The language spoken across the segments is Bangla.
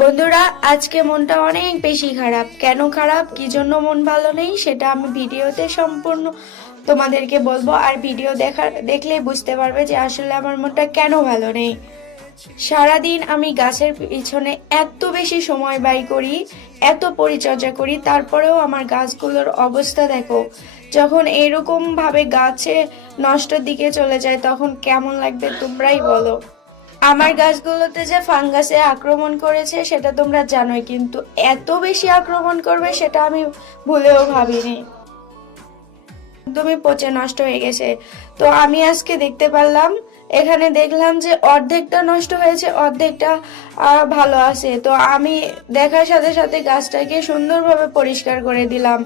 বন্ধুরা, আজকে মনটা অনেক বেশি খারাপ। কেন খারাপ, কি জন্য মন ভালো নেই, সেটা আমি ভিডিওতে সম্পূর্ণ তোমাদেরকে বলবো। আর ভিডিও দেখলেই বুঝতে পারবে যে আসলে আমার মনটা কেন ভালো নেই। সারাদিন আমি গাছের পিছনে এত বেশি সময় ব্যয় করি, এত পরিচর্যা করি, তারপরেও আমার গাছগুলোর অবস্থা দেখো। যখন এরকম ভাবে গাছে নষ্টের দিকে চলে যায় তখন কেমন লাগবে তোমরাই বলো। আমার গাছগুলোতে যে ফাঙ্গাসে আক্রমণ করেছে সেটা তোমরা জানোই, কিন্তু এত বেশি আক্রমণ করবে সেটা আমি ভুলেও ভাবিনি। একদমই পচে নষ্ট হয়ে গেছে। তো আমি আজকে দেখতে পারলাম, এখানে দেখলাম যে অর্ধেকটা নষ্ট হয়েছে, অর্ধেকটা ভালো আছে। তো আমি দেখার সাথে সাথে গাছটাকে সুন্দরভাবে পরিষ্কার করে দিলাম।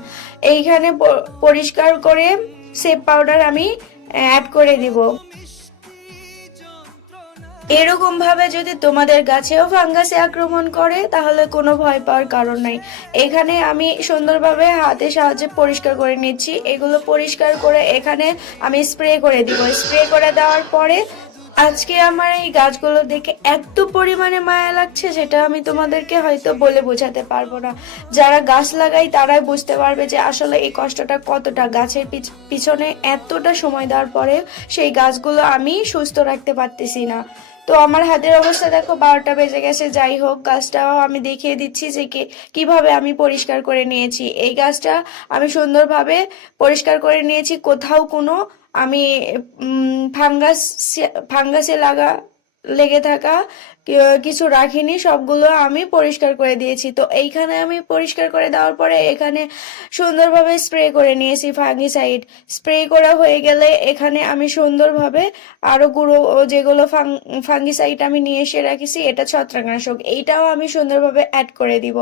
এইখানে পরিষ্কার করে সেপ পাউডার আমি অ্যাড করে দিব। এরকম ভাবে যদি তোমাদের গাছেও ফাঙ্গাসে আক্রমণ করে তাহলে কোনো ভয় পাওয়ার কারণ নাই। এখানে আমি সুন্দরভাবে হাতের সাহায্যে পরিষ্কার করে নিচ্ছি। এগুলো পরিষ্কার করে এখানে আমি স্প্রে করে দিব। স্প্রে করে দেওয়ার পরে আজকে আমার এই গাছগুলো দেখে এত পরিমাণে মায়া লাগছে যেটা আমি তোমাদেরকে হয়তো বলে বোঝাতে পারবো না। যারা গাছ লাগাই তারাই বুঝতে পারবে যে আসলে এই কষ্টটা কতটা। গাছের পিছনে এতটা সময় দেওয়ার পরে সেই গাছগুলো আমি সুস্থ রাখতে পারতেছি না। তো আমার হাতের অবস্থা দেখো, 12টা বেজে গেছে। যাই হোক, গাছটাও আমি দেখিয়ে দিচ্ছি যে কিভাবে আমি পরিষ্কার করে নিয়েছি। এই গাছটা আমি সুন্দরভাবে পরিষ্কার করে নিয়েছি। কোথাও কোনো আমি ফাঙ্গাস ফাঙ্গাসে লেগে থাকা কিছু রাখিনি, সবগুলো আমি পরিষ্কার করে দিয়েছি। তো এইখানে আমি পরিষ্কার করে দেওয়ার পরে এখানে সুন্দরভাবে স্প্রে করে নিয়েছি ফাঙ্গিসাইড। স্প্রে করা হয়ে গেলে এখানে আমি সুন্দরভাবে আরো গুঁড়ো যেগুলো ফাঙ্গিসাইড আমি নিয়ে এসে রাখিছি, এটা ছত্রাকনাশক, এইটাও আমি সুন্দরভাবে অ্যাড করে দিব।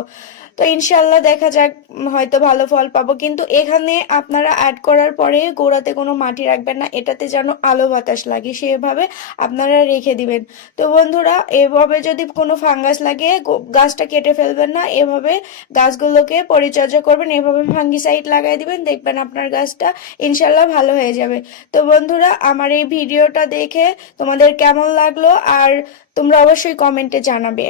তো ইনশাল্লাহ দেখা যাক, হয়তো ভালো ফল পাবো। কিন্তু এখানে আপনারা অ্যাড করার পরে গোড়াতে কোনো মাটি রাখবেন না, এটাতে যেন আলো বাতাস লাগে সেভাবে আপনারা রেখে দিবেন। তো বন্ধুরা, এভাবে যদি কোনো ফাঙ্গাস লাগে গাছটা কেটে ফেলবেন না, এভাবে গাছগুলোকে পরিচর্যা করবেন, এভাবে ফাঙ্গিসাইড লাগাই দিবেন, দেখবেন আপনার গাছটা ইনশাল্লাহ ভালো হয়ে যাবে। তো বন্ধুরা, আমার এই ভিডিওটা দেখে তোমাদের কেমন লাগলো আর তোমরা অবশ্যই কমেন্টে জানাবে।